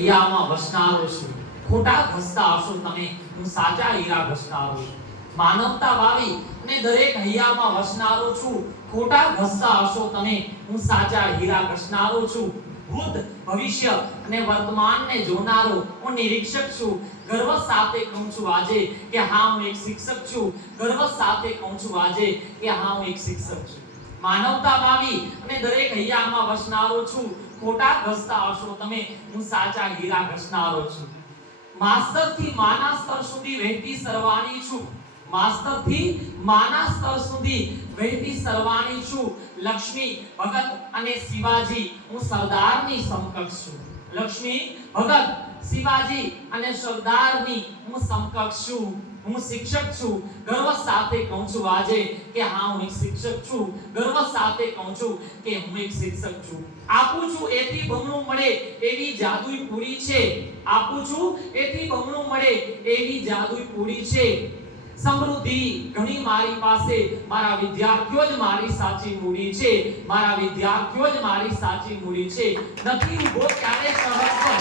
હૈયામાં વસનારો છું, ખોટા ઘસતા હશો તમે, હું સાચા હીરા ઘસનારો છું. માનવતા વાવી અને દરેક હૈયામાં વસનારો છું, ખોટા ઘસતા હશો તમે, હું સાચા હીરા ઘસનારો છું. ભૂત, ભવિષ્ય અને વર્તમાનને જોનારો હું નિરીક્ષક છું. ગર્વ સાથે કહું છું આજે કે હા હું એક શિક્ષક છું. ગર્વ સાથે કહું છું આજે કે હા હું એક શિક્ષક છું. માનવતા વાવી અને દરેક હૈયામાં વસનારો છું, ખોટા ઘસતા હશો તમે, હું સાચા હીરા ઘસનારો છું. માસ્તરથી માના સ્તર સુધી વહેતી સરવાણી છું. માસ્તરથી માના સ્તર સુધી વહેતી સરવાણી છું. લક્ષ્મી, ભગત અને શિવાજી હું સરદારની સમકક્ષ છું. લક્ષ્મી, ભગત, શિવાજી અને સરદારની હું સમકક્ષ છું. હું શિક્ષક છું. ગર્વ સાથે કહું છું આજે કે હા હું એક શિક્ષક છું. ગર્વ સાથે કહું છું કે હું એક શિક્ષક છું. આપું છું એથી બમણું મળે એવી જાદુઈ પૂરી છે. આપું છું એથી બમણું મળે એવી જાદુઈ પૂરી છે. સમૃદ્ધિ ઘણી મારી પાસે, મારા વિદ્યાર્થીઓ જ મારી સાચી મૂડી છે. મારા વિદ્યાર્થીઓ જ મારી સાચી મૂડી છે. નથી ઊભો ક્યારે સરહદ પર,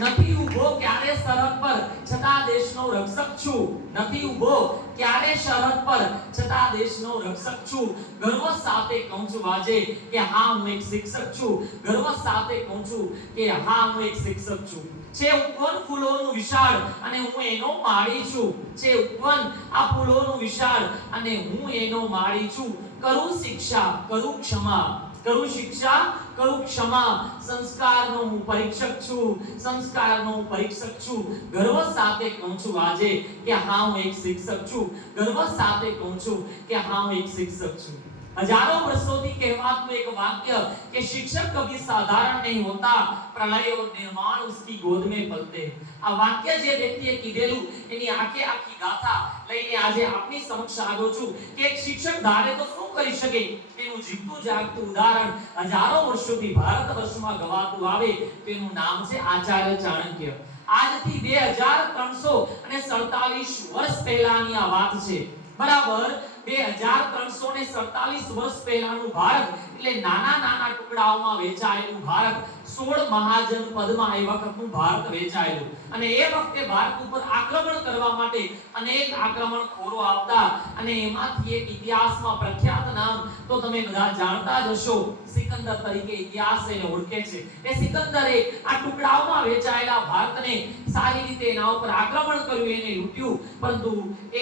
નથી ઊભો ક્યારે સરહદ પર, છતાં દેશનો રક્ષક છું. નથી ઊભો ક્યારે સરહદ પર, છતાં દેશનો રક્ષક છું. ગર્વ સાથે કહું છું આજે કે હા હું એક શિક્ષક છું. ગર્વ સાથે કહું છું કે હા હું એક શિક્ષક છું. છે ઉપવન ફૂલોનું વિશાળ અને હું એનો માળી છું. છે ઉપવન આ ફૂલોનું વિશાળ અને હું એનો માળી છું. કરું શિક્ષા, કરું ક્ષમા, કરું શિક્ષા, કરું ક્ષમા. સંસ્કારનો હું પરીક્ષક છું. સંસ્કારનો હું પરીક્ષક છું. ગર્વ સાથે કહું છું આજે કે હા હું એક શિક્ષક છું. ગર્વ સાથે કહું છું કે હા હું એક શિક્ષક છું. हजारों वर्षों થી કહેવાતું એક વાક્ય કે शिक्षक कभी साधारण नहीं होता, प्रलय और निर्माण उसकी गोद में पलते. આ વાક્ય જે વ્યક્તિએ કીધેલું એની આખે આખી ગાથા લઈને આજે આપની સમક્ષ આવ્યો છું કે એક શિક્ષક ધારે તો શું કરી શકે એનું જીવતું જાગતું ઉદાહરણ હજારો વર્ષોથી ભારત વર્ષમાં ગવાતું આવે તેનું નામ છે આચાર્ય ચાણક્ય. આજથી 2347 વર્ષ પહેલાની આ વાત છે. બરાબર 2347 વર્ષ પહેલાનું ભારત એટલે નાના નાના ટુકડાઓમાં વહેંચાયેલું ભારત 16 મહાજન પદમાં એ વખતનું ભારત વહેંચાયેલું. અને એ વખતે ભારત ઉપર આક્રમણ કરવા માટે અનેક આક્રમણખોરો આવતા અને એમાંથી એક ઇતિહાસમાં પ્રખ્યાત નામ તો તમે બધા જાણતા જ હશો, સિકંદર તરીકે ઇતિહાસ એને ઓળખે છે. એ સિકંદરે આ ટુકડાઓમાં વહેંચાયેલા ભારતને સારી રીતે એના ઉપર આક્રમણ કર્યું, એને લૂંટ્યું, પરંતુ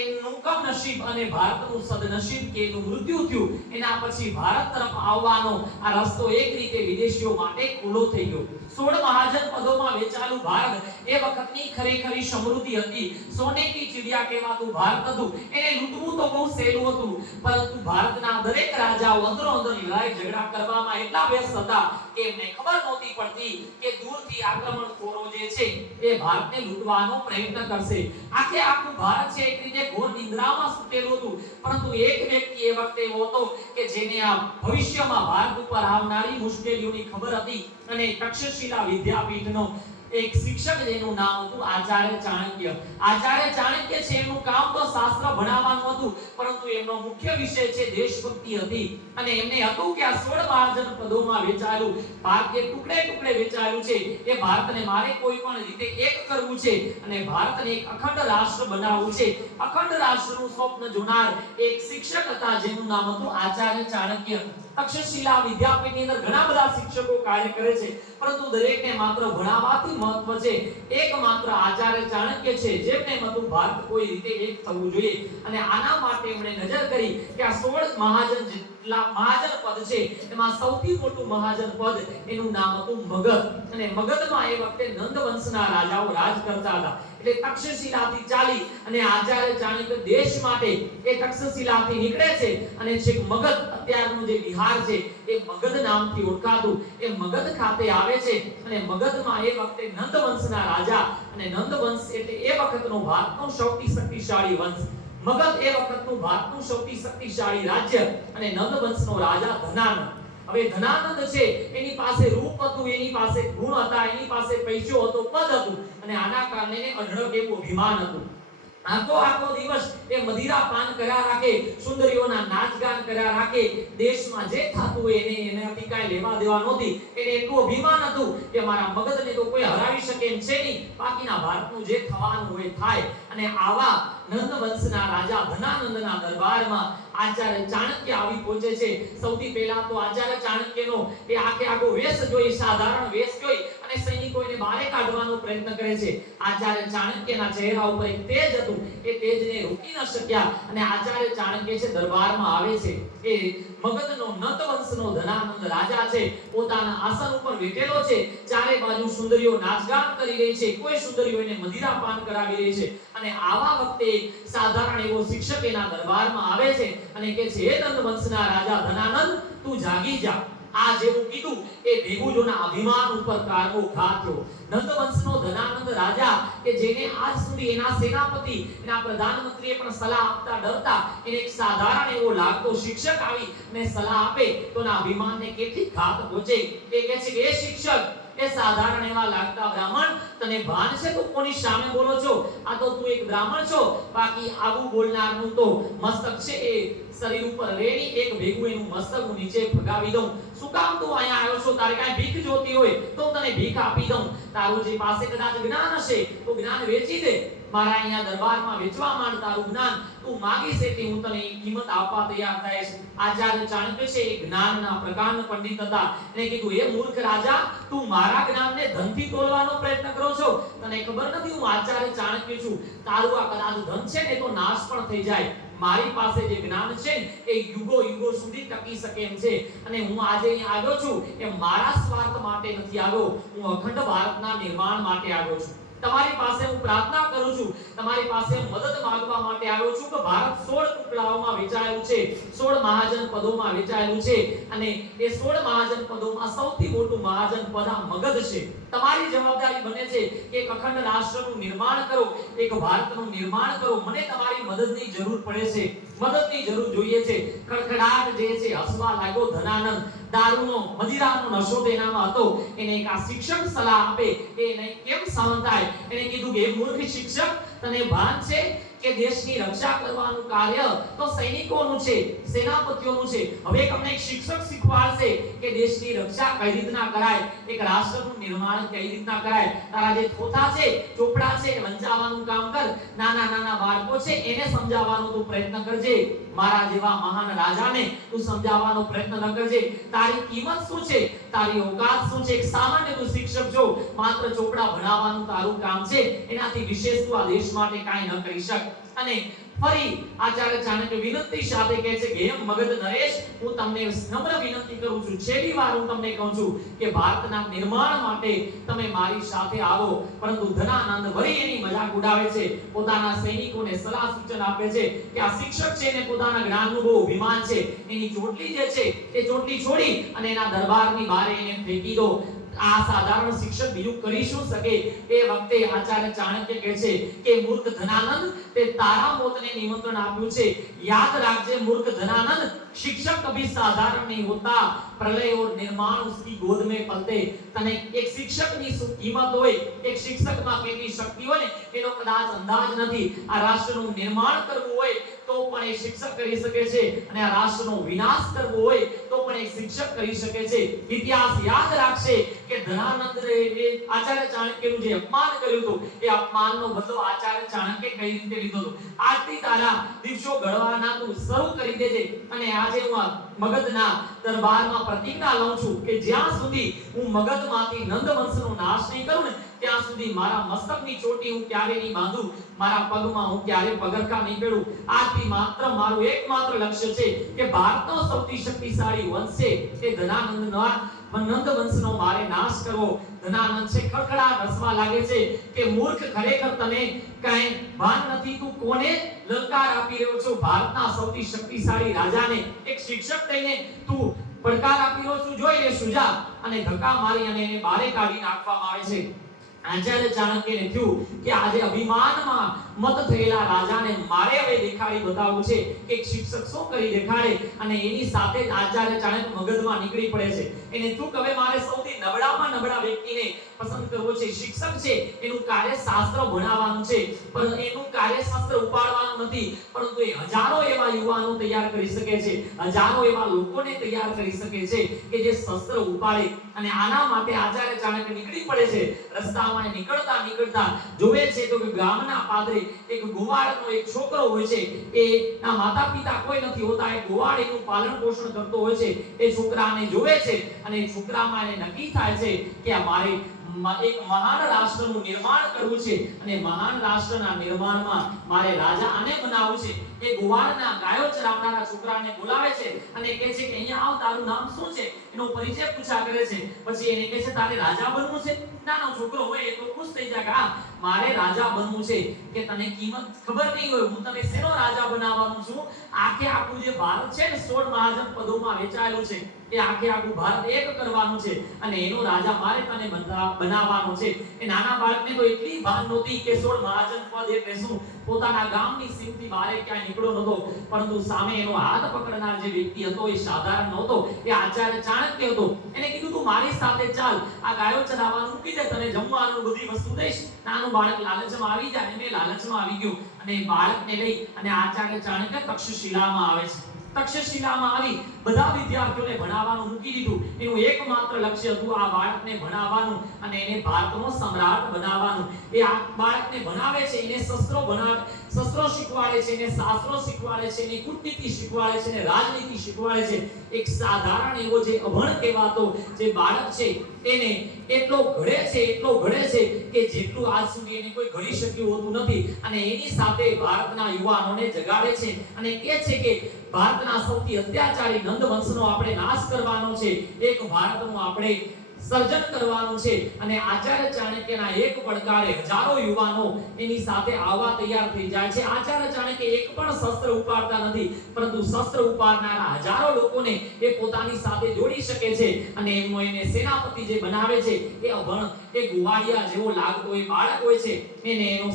એનું કમનસીબ અને ભારતનું સદનસીબ કે એનું મૃત્યુ થયું. એના પછી ભારત તરફ આવવાનો આ રસ્તો એક રીતે વિદેશીઓ માટે ખુલ્લો થઈ ગયો. 16 મહાજન પદોમાં વહેંચાયેલું ભારત એ વખતની ખરેખરી સમૃદ્ધિ હતી. સોને કી ચિડિયા કહેવાતું ભારત હતું. એને લૂંટવું તો બહુ સહેલું હતું, પરંતુ ભારતના દરેક રાજાઓ અંદરો અંદર લડાઈ ઝઘડા કરવામાં એટલા વ્યસ્ત હતા કે એમને ખબર નહોતી પડતી કે દૂરથી આક્રમણખોરો જે છે એ ભારતને લૂંટવાનો પ્રયત્ન કરશે. આખે આખું ભારત છે એક રીતે ઘોર નિંદ્રામાં સૂતેલું હતું. પરંતુ એક વ્યક્તિ એ વખતે એવો હતો કે જેને આ ભવિષ્યમાં ભારત ઉપર આવનારી મુશ્કેલીઓની ખબર હતી અને તક્ષશિલા વિદ્યાપીઠનો એક શિક્ષક જેનું નામ હતું આચાર્ય ચાણક્ય. આચાર્ય ચાણક્ય છે એનું કામ તો શાસ્ત્ર ભણાવવાનું હતું, પરંતુ એમનો મુખ્ય વિષય છે દેશભક્તિ હતી. અને એમને હતું કે આ 16 મહાજન પદોમાં વહેંચાયેલું ભારત જે ટુકડે ટુકડે વહેંચાયેલું છે એ ભારતને મારે કોઈ પણ રીતે એક કરવું છે અને ભારતને એક અખંડ રાષ્ટ્ર બનાવવું છે. અખંડ રાષ્ટ્રનું સ્વપ્ન જોનાર એક શિક્ષક હતા જેનું નામ હતું આચાર્ય ચાણક્ય. તક્ષશિલા વિદ્યાપીઠની અંદર ઘણા બધા શિક્ષકો કાર્ય કરે છે, પરંતુ દરેકને માત્ર ભણાવવાથી મહત્વ છે. એકમાત્ર આચાર્ય ચાણક્ય છે જેમને મતું ભારત કોઈ રીતે એક થવું જોઈએ. અને આના માટે એમણે નજર કરી કે આ 16 મહાજન જેટલા મહાજન પદ છે એમાં સૌથી મોટું મહાજન પદ એનું નામ હતું મગધ. અને મગધમાં એ વખતે નંદ વંશના રાજાઓ રાજ કરતા હતા. એટલે તક્ષશિલાથી ચાલી અને આચાર્ય ચાણક્ય દેશ માટે એ તક્ષશિલાથી નીકળે છે અને છેક મગધ, અત્યારનું જે બિહાર છે એ મગધ નામથી ઓળખાતું એ મગધ ખાતે આવે છે. અને મગધમાં એ વખતે નંદ વંશના રાજા, અને નંદ વંશ એટલે એ વખતનો ભારતનો સૌથી શક્તિશાળી વંશ. મગધ એ વખતનું ભારતનું સૌથી શક્તિશાળી રાજ્ય અને નંદ વંશનો રાજા ધનાનંદ. હવે ધનાનંદ છે એની પાસે રૂપ હતું, એની પાસે ગુણ હતા, એની પાસે પૈસો હતો, પદ હતું, અને આના કારણે અઢળક એવું અભિમાન હતું. આખો દિવસ એ મદિરા પાન કર્યા રાખે, સુંદરીઓના નાચગાન કર્યા રાખે, દેશમાં જે થાતું હોય એનાથી કાંઈ લેવા દેવા નહોતી. એને એટલું અભિમાન હતું કે મારા મગધને તો કોઈ હરાવી શકે એમ છે નહીં, બાકીના ભારતનું જે થવાનું હોય થાય. અને આવા નંદ વંશના રાજા ધનાનંદના દરબારમાં આચાર્ય ચાણક્ય આવી પહોંચે છે. સૌથી પહેલા તો આચાર્ય ચાણક્યનો એ આખો વેશ જોઈ, સાધારણ વેશ જોઈ અને સૈનિકો એને બહાર કાઢવાનો પ્રયત્ન કરે છે. આચાર્ય ચાણક્યના ચહેરા ઉપર એક તેજ હતું, એ તેજને રોકી ન શક્યા અને આચાર્ય ચાણક્ય છે દરબારમાં આવે છે. એ મગધનો નંદ વંશનો ધનાનંદ રાજા છે, પોતાના આસન ઉપર બેઠેલો છે. ચારે બાજુ સુંદરીઓ નાચગાન કરી રહી છે, કોઈ સુંદરીઓ એને મદિરા પાન કરાવી રહી છે. અને આવા વખતે સાધારણ એવો શિક્ષક એના દરબારમાં આવે છે અને કહે છે, હે નંદ વંશના રાજા ધનાનંદ, તું જાગી જા. આ જેવું કીધું એ ભેગુજોના અભિમાન ઉપર કારવો ઘા થયો. નંદ વંશનો ધનાનંદ રાજા કે જેને આજ સુધી એના સેનાપતિ, એના પ્રધાનમંત્રીએ પણ સલાહ આપતા ડરતા, એને એક સાધારણ એવો લાગતો શિક્ષક આવી અને સલાહ આપે તો ના અભિમાનને કેટલી ઘાત પહોંચે. એ કહે છે કે એ શિક્ષક, એ સાધારણ એવા લાગતા બ્રાહ્મણ, તને ભાન છે તું કોની સામે બોલો છો? આ તો તું એક બ્રાહ્મણ છો, બાકી આવું બોલનારનું તો મસ્તક છે એ શરીર ઉપર રેડી એક ભેગું એનું મસ્તક હું નીચે ફગાવી દઉં. શું કામ તું અહીંયા આવ્યો છો? તારે કાંઈ ભીખ જોતી હોય તો હું તને ભીખ આપી દઉં. તારું જે પાસે કદાચ જ્ઞાન હશે તો જ્ઞાન વેચી દે, મારા અહીંયા દરબારમાં વેચવા માંડ તારું જ્ઞાન. તું માગીશ એટલે હું તને કિંમત આપવા તૈયાર થઈશ. આચાર્ય ચાણક્ય છે એ જ્ઞાનના પ્રકાંડ પંડિત હતા. એને કીધું, એ મૂર્ખ રાજા, તું મારા જ્ઞાનને ધનથી તોલવાનો પ્રયત્ન કરો છો? તને ખબર નથી હું આચાર્ય ચાણક્ય છું? તારું આ કદાચ ધન છે ને તો નાશ પણ થઈ જાય. મારી પાસે જે જ્ઞાન છે એ યુગો સુધી ટકી શકે એમ છે. અને હું આજે અહીં આવ્યો છું એ મારા સ્વાર્થ માટે નથી આવ્યો, હું અખંડ ભારતના નિર્માણ માટે આવ્યો છું. તમારી પાસે હું પ્રાર્થના કરું છું, તમારી પાસે હું મદદ માંગવા માટે આવ્યો છું કે ભારત 16 ટુકડાઓમાં વહેંચાયેલું છે, 16 મહાજન પદોમાં વહેંચાયેલું છે. અને એ 16 મહાજન પદોમાં સૌથી મોટું મહાજન પદ આ મગધ છે. તમારી જવાબદારી બને છે કે એક અખંડ રાષ્ટ્રનું નિર્માણ કરો, એક ભારતનું નિર્માણ કરો. મને તમારી મદદની જરૂર પડે છે, મદદની જરૂર જોઈએ છે. ખડખડાટ જે છે હસવા લાગ્યો ધનાનંદ. દારૂનો, મદિરાનો નશો તેનામાં હતો. એને એક આ શિક્ષક સલાહ આપે એને કેમ સહન થાય? એને કીધું કે મૂર્ખ શિક્ષક, તને ભાન છે કે દેશની રક્ષા કરવાનું કાર્ય તો સૈનિકોનું છે, સેનાપતિઓનું છે. હવે તમને એક શિક્ષક શીખવાડશે કે દેશની રક્ષા કઈ રીતના કરાય, એક રાષ્ટ્રનું નિર્માણ કઈ રીતના કરાય. તારા જે થોથા છે, ચોપડા છે, વંચાવવાનું કામ કર. નાના બાળકો છે એને સમજાવવાનો તું પ્રયત્ન કરજે. મારા જેવા મહાન રાજાને તું સમજાવવાનો પ્રયત્ન ન કરજે. તારી કિંમત શું છે, તારી ઓકાત શું છે? એક સામાન્ય તું શિક્ષક છો, માત્ર ચોપડા ભણાવવાનું તારું કામ છે, એનાથી વિશેષ તું આ દેશ માટે કાંઈ ન કરી શક. અને ફરી આચાર્ય ચાણક્ય વિનંતી સાથે કહે છે કે હે મગધ નરેશ, હું તમને નમ્ર વિનંતી કરું છું, છેલ્લી વાર હું તમને કહું છું કે ભારતના નિર્માણ માટે તમે મારી સાથે આવો. પરંતુ ધનાનંદ વળી એની મજાક ઉડાવે છે, પોતાના સૈનિકોને સલાહ સૂચન આપે છે કે આ શિક્ષક છે ને પોતાના જ્ઞાનનું બહુ અભિમાન છે, એની ચોટલી જે છે એ ચોટલી છોડી અને એના દરબારની બહાર એને ફેંકી દો. આ સાધારણ શિક્ષક બીજું કરી શું શકે? એ વખતે આચાર્ય ચાણક્ય કહે છે કે મૂર્ખ ધનાનંદ, તે તારા મોતને નિમંત્રણ આપ્યું છે. યાદ રાખજે મૂર્ખ ધનાનંદ, शिक्षक कभी साधारण नहीं होता, प्रलय और निर्माण उसकी गोद में पलते. तने एक शिक्षक ની શું કિંમત હોય, એક શિક્ષકમાં કેટલી શક્તિ હોય ને એનો કદાચ અંદાજ નથી. આ રાષ્ટ્રનું નિર્માણ કરવું હોય તો પણ એ શિક્ષક કરી શકે છે, અને આ રાષ્ટ્રનો વિનાશ કરવો હોય તો પણ એક શિક્ષક કરી શકે છે. ઇતિહાસ યાદ રાખશે કે ધનાનંદે આચાર્ય ચાણક્યનું જે અપમાન કર્યું હતું એ અપમાનનો બદલો આચાર્ય ચાણક્ય કઈ રીતે લીધો હતો. આજથી તારા દિવસો ઘડવાના તું શરૂ કરી દેજે. અને આજે હું મગધના દરબારમાં પ્રતિજ્ઞા લઉં છું કે જ્યાં સુધી હું મગધમાંથી નંદ વંશનો નાશ નહીં કરું ને ત્યાં સુધી મારા મસ્તકની ચોટી હું ક્યારે નહીં બાંધું, મારા પગમાં હું ક્યારે પગરખા નહીં પહેરું. આજથી માત્ર મારું એકમાત્ર લક્ષ્ય છે કે ભારતનો સૌથી શક્તિશાળી વંશ છે એ નંદ વંશનો મારે નાશ કરવો. ધનાનંદ છે ખડખડાટ હસવા લાગે છે કે મૂર્ખ, ખરેખર તને કાંઈ ભાન નથી, તું કોને લલકાર આપી રહ્યો છો? ભારતના સૌથી શક્તિશાળી રાજાને એક શિક્ષક થઈને તું પડકાર આપી રહ્યો છું? જોઈ લે સુજા. અને ધક્કા મારી અને એને બારે કાઢી નાખવામાં આવે છે. આચાર્ય ચાણક્યને થયું કે આજે અભિમાનમાં મત થયેલા રાજાને મારે હવે દેખાડી બતાવવું છે કે એક શિક્ષક શું કરી દેખાડે. અને એની સાથે જ આચાર્ય ચાણક્ય મગધમાં નીકળી પડે છે. એને થયું કે હવે મારે સૌથી નબળામાં નબળા વ્યક્તિને પસંદ કરવો છે. શિક્ષક છે એનું કાર્ય શાસ્ત્ર ભણાવવાનું છે, પણ એનું કાર્ય શાસ્ત્ર ઉપાડવાનું નથી, પરંતુ એ હજારો એવા યુવાનો તૈયાર કરી શકે છે, હજારો એવા લોકોને તૈયાર કરી શકે છે કે જે શસ્ત્ર ઉપાડે. અને આના માટે આચાર્ય ચાણક્ય નીકળી પડે છે. રસ્તામાં નીકળતા નીકળતા જોવે છે તો કે ગામના પાદરે એક ગોવાળનો એક છોકરો હોય છે. એના માતા પિતા કોઈ નથી હોતા. એ ગોવાળ એનું પાલન પોષણ કરતો હોય છે. એ છોકરાને જોવે છે અને એ છોકરામાં એને નક્કી થાય છે કે આ મારે એક મહાન રાષ્ટ્રનું નિર્માણ કરવું છે અને મહાન રાષ્ટ્રના નિર્માણમાં મારે રાજા આને બનાવવું છે. એ ગોવાળના ગાયો ચરાવનારા છોકરાને બોલાવે છે અને કહે છે કે અહીંયા આવ, તારું નામ શું છે? એનો પરિચય પૂછા કરે છે. પછી એને કહે છે તારે રાજા બનવું છે? નાનો છોકરો હોય એ તો ખુશ થઈ જાય કે હા, મારે રાજા બનવું છે. કે તને કિંમત ખબર નહીં હોય, હું તને શેનો રાજા બનાવવાનું છું? આખે આખું જે ભારત છે ને 16 મહાજન પદોમાં વહેંચાયેલું છે, એ આખે આખું ભારત એક કરવાનું છે અને એનો રાજા મારે તને બનાવવાનો છે. એ નાના બાળકને તો એટલી ભાન નહોતી કે 16 મહાજન પદ એટલે શું. પોતાના ગામની સીમથી બહાર ક્યાંય નીકળ્યો નહોતો, પરંતુ સામે એનો હાથ પકડનાર જે વ્યક્તિ હતો એ સાધારણ નહોતો, એ આચાર્ય ચાણક્ય હતો. એને કીધું તું મારી સાથે ચાલ, આ ગાયો ચરાવવાનું મૂકી દે, તને જમવાનું બધી વસ્તુ દઈશ. નાનું બાળક લાલચમાં આવી જાય, એને લાલચમાં આવી ગયું અને બાળકને લઈ અને આચાર્ય ચાણક્ય તક્ષશિલામાં આવે છે. તક્ષશિલામાં આવી બધા વિદ્યાર્થીઓને ભણાવવાનું મૂકી દીધું. એનું એકમાત્ર લક્ષ્ય હતું આ બાળકને ભણાવવાનું અને એને ભારતનો સમ્રાટ બનાવવાનું. એ આ બાળકને ભણાવે છે, એને શસ્ત્રો શીખવાડે છે, એને શાસ્ત્રો શીખવાડે છે, એને કૂટનીતિ શીખવાડે છે, એને રાજનીતિ શીખવાડે છે. એક સાધારણ એવો જે અભણ કહેવાતો જે બાળક છે એને એટલો ઘડે છે કે જેટલું આજ સુધી એને કોઈ ઘડી શક્યું હોતું નથી. અને એની સાથે ભારતના યુવાનોને જગાડે છે અને કહે છે કે ભારતના સૌથી અત્યાચારી નંદ વંશનો આપણે નાશ કરવાનો છે, એક ભારતનું આપણે સર્જન કરવાનું છે. અને આચાર્ય ચાણક્યના એક પડકારે હજારો યુવાનો એની સાથે આવવા તૈયાર થઈ જાય છે. આચાર્ય ચાણક્ય એક પણ શસ્ત્ર ઉપાડતા નથી, પરંતુ શસ્ત્ર ઉપાડનારા હજારો લોકોને એ પોતાની સાથે જોડી શકે છે. અને એને સેનાપતિ જે બનાવે છે એ અભણ, એ ગુવાડિયા જેવો લાગતો એ બાળક હોય છે, એને એનો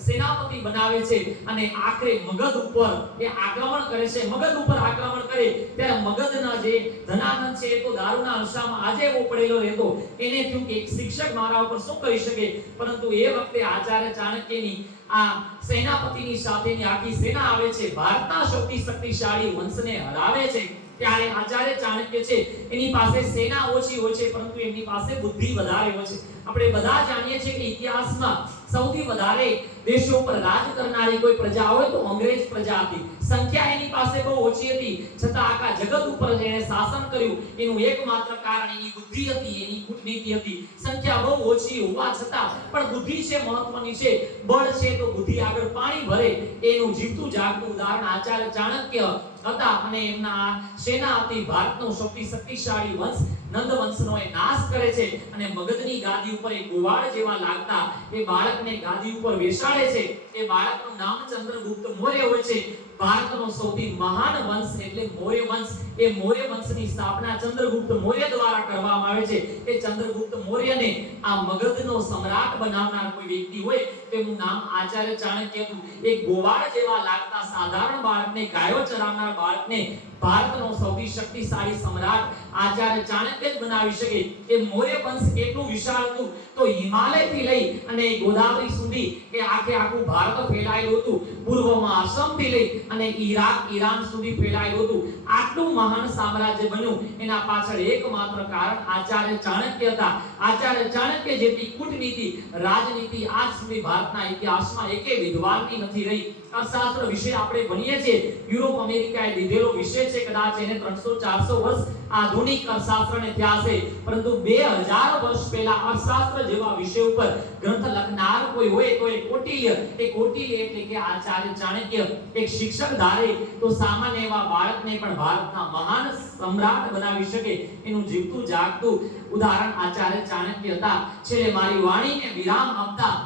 સેનાપતિ બનાવે છે. અને આખરે મગધ ઉપર એ આક્રમણ કરે છે. મગધ ઉપર આક્રમણ કરે ત્યારે મગધના જે ધનાનંદ છે એ તો દારૂના નશામાં આજે એવો પડેલો રહેતો. એને થયું કે એક શિક્ષક મારા ઉપર શું કરી શકે, પરંતુ એ વખતે આચાર્ય ચાણક્યની આ સેનાપતિની સાથેની આખી સેના આવે છે, ભારતના સૌથી શક્તિશાળી વંશને હરાવે છે. ત્યારે આચાર્ય ચાણક્ય છે એની પાસે સેના ઓછી હોય છે, પરંતુ એમની પાસે બુદ્ધિ વધારે હોય છે. આપણે બધા જાણીએ છીએ કે ઇતિહાસમાં સૌથી વધારે દેશો ઉપર રાજ કરનારી કોઈ પ્રજા હોય તો અંગ્રેજ પ્રજા હતી. સંખ્યા એની પાસે બહુ ઓછી હતી, છતાં આખા જગત ઉપર જેણે શાસન કર્યું એનું એકમાત્ર કારણ એની બુદ્ધિ હતી, એની કૂટનીતિ હતી. સંખ્યા બહુ ઓછી હોવા છતાં પણ બુદ્ધિ છે મહત્વની છે. બળ છે તો બુદ્ધિ આગળ પાણી ભરે, એનું જીવતું જાગતું ઉદાહરણ આચાર્ય ચાણક્ય હતા. અને એમના સેના હતી ભારતનો સૌથી શક્તિશાળી વંશ નંદ વંશનો એ નાશ કરે છે. અને મગધની ગાદી ઉપર એક ગોવાળ જેવા લાગતા એ બાળકને ગાદી ઉપર બેસાડે છે. એ બાળકનું નામ ચંદ્રગુપ્ત મૌર્ય હોય છે. ભારતનો સૌથી મહાન વંશ એટલે મૌર્ય વંશ. એ મૌર્ય વંશની સ્થાપના ચંદ્રગુપ્ત મૌર્ય દ્વારા કરવામાં આવે છે. એ ચંદ્રગુપ્ત મૌર્યને આ મગધનો સમ્રાટ બનાવનાર કોઈ વ્યક્તિ હોય તેનું નામ આચાર્ય ચાણક્ય હતું. એક ગોવાળ જેવા લાગતા સાધારણ બાળકને, ગાયો ચરાવનાર બાળકને ભારતનો સૌથી શક્તિશાળી સમ્રાટ આચાર્ય ચાણક્ય જ બનાવી શકે. એ મૌર્ય વંશ એટલું વિશાળ હતું તો હિમાલયથી લઈ અને ગોદાવરી સુધી એ આખે આખું ભારત ફેલાયેલું હતું. પૂર્વમાં આસામથી લઈ અને ઈરાન સુધી ફેલાયેલું હતું. આટલું મહાન સામ્રાજ્ય બન્યું એના પાછળ એકમાત્ર કારણ આચાર્ય ચાણક્ય હતા. આચાર્ય ચાણક્ય જેટલી કૂટનીતિ, રાજનીતિ આજ સુધી ભારતના ઇતિહાસમાં એકે વિદ્વાનની નથી રહી. અર્થશાસ્ત્ર વિશે આપણે ભણીએ છીએ, યુરોપ અમેરિકાએ લીધેલો વિષય છે. કદાચ એને 300-400 વર્ષ આધુનિક અર્થશાસ્ત્રને થયા છે, પરંતુ 2000 વર્ષ પહેલા અર્થશાસ્ત્ર જેવા વિષય ઉપર ગ્રંથ લખનાર કોઈ હોય તો એ કૌટિલ્ય એટલે કે આચાર્ય ચાણક્ય. એક શિક્ષક ધારે તો સામાન્ય એવા બાળકને પણ ભારતના મહાન સમ્રાટ બનાવી શકે. એનું જીવતું જાગતું ઉદાહરણ આચાર્ય ચાણક્ય હતા. છેલ્લે મારી વાણીને વિરામ આપતા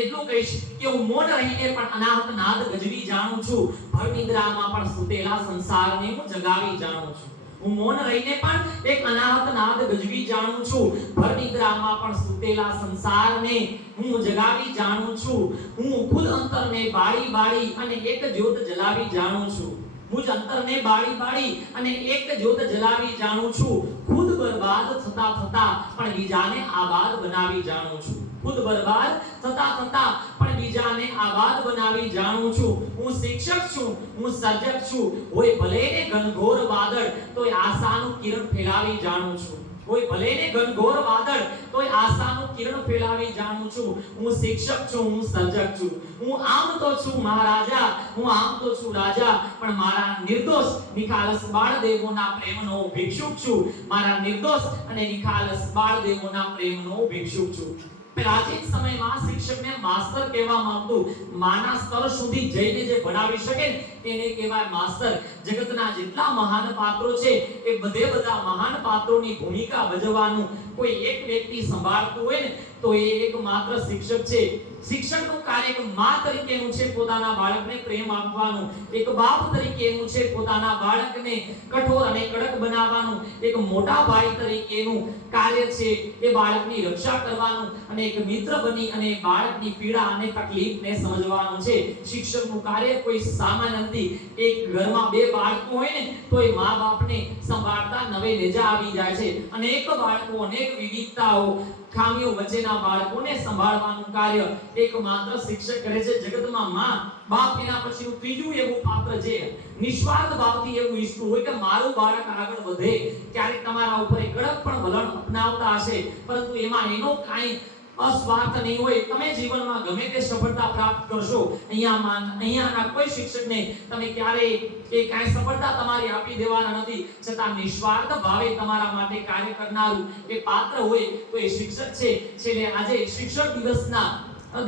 એટલું કહીશ કે હું મૌન રહીને પણ અનાહત નાદ ગજવી જાણું છું. ભરનિદ્રામાં પણ સૂતેલા સંસારને હું જગાવી જાણું છું. હું મૌન રહીને પણ એક અનાહત નાદ ગજવી જાણું છું. ભરનિદ્રામાં પણ સૂતેલા સંસારને હું જગાવી જાણું છું. હું ખુદ અંતરને બાળી અને એક જ્યોત જલાવી જાણું છું. મુજ અંતરને બાળી અને એક જ્યોત જલાવી જાણું છું. ખુદ બરબાદ થતા પણ બીજાને આબાદ બનાવી જાણું છું. ખુદ બરબાદ થતા થતા પણ બીજાને આબાદ બનાવી જાણું છું. હું શિક્ષક છું, હું સર્જક છું. હોય ભલે ને ઘનઘોર વાદળ તોય આશાનું કિરણ ફેલાવી જાણું છું. કોઈ ભલે ને ઘનઘોર વાદળ તોય આશાનું કિરણ ફેલાવી જાણું છું. હું શિક્ષક છું, હું સર્જક છું. હું આમ તો છું મહારાજા, હું આમ તો છું રાજા, પણ મારા નિર્દોષ નિખાલસ બાળદેવોના પ્રેમનો ભિક્ષુક છું. મારા નિર્દોષ અને નિખાલસ બાળદેવોના પ્રેમનો ભિક્ષુક છું. પ્રાચીન સમયમાં શિક્ષકને માસ્ટર કહેવામાં આવતું. માના સ્તર સુધી જઈને જે ભણાવી શકે તેને કહેવાય માસ્ટર. જગતના જેટલા મહાન પાત્રો છે એ બધા મહાન પાત્રોની ભૂમિકા ભજવવાનું કોઈ એક વ્યક્તિ સંભાળતું હોય ને તો એ એક માત્ર શિક્ષક છે. શિક્ષકનું કાર્ય એક મા તરીકેનું છે, પોતાના બાળકને પ્રેમ આપવાનું. એક બાપ તરીકેનું છે, પોતાના બાળકને કઠોર અને કડક બનાવવાનું. એક મોટા ભાઈ તરીકેનું કાર્ય છે, એ બાળકની રક્ષા કરવાનું. અને એક મિત્ર બની અને બાળકની પીડા અને તકલીફને સમજવાનું છે. શિક્ષકનું કાર્ય કોઈ સામાન્ય નથી. એક ઘરમાં બે બાળકો હોય ને તો એ મા બાપને સંભાળતા નવે નેજા આવી જાય છે. અનેક બાળકો, અનેક વિવિધતાઓ, ખામીઓ વચ્ચેના બાળકોને સંભાળવાનું કાર્ય એકમાત્ર શિક્ષક કરે છે. જગતમાં માં, બાપ એના પછીનું ત્રીજું એવું પાત્ર છે નિસ્વાર્થ ભાવથી એવું ઈચ્છતું હોય કે મારું બાળક આગળ વધે. ક્યારેક તમારા ઉપર એક કડક પણ વલણ અપનાવતા હશે, પરંતુ એમાં એનો કાંઈ અસ્વાર્થ નહીં હોય. તમે જીવનમાં ગમે તે સફળતા પ્રાપ્ત કરશો, અહીંયાના કોઈ શિક્ષકને તમે ક્યારેય એ કાંઈ સફળતા તમારી આપી દેવાના નથી, છતાં નિસ્વાર્થ ભાવે તમારા માટે કાર્ય કરનારું એ પાત્ર હોય તો એ શિક્ષક છે. છેલ્લે આજે શિક્ષક દિવસના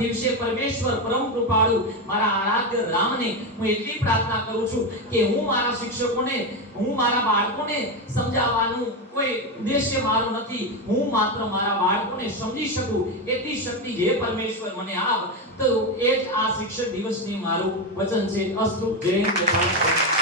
દિવસે પરમેશ્વર પરમ કૃપાળુ મારા આરાધ્ય રામને હું એટલી પ્રાર્થના કરું છું કે હું મારા શિક્ષકોને, હું મારા બાળકોને સમજાવવાનું કોઈ ઉદ્દેશ્ય મારો નથી. હું માત્ર મારા બાળકોને સમજી શકું એટલી શક્તિ જે પરમેશ્વર મને આપ, તો એ જ આ શિક્ષક દિવસની મારું વચન છે. અસ્તુ. જય હિન્દ, જય ભારત.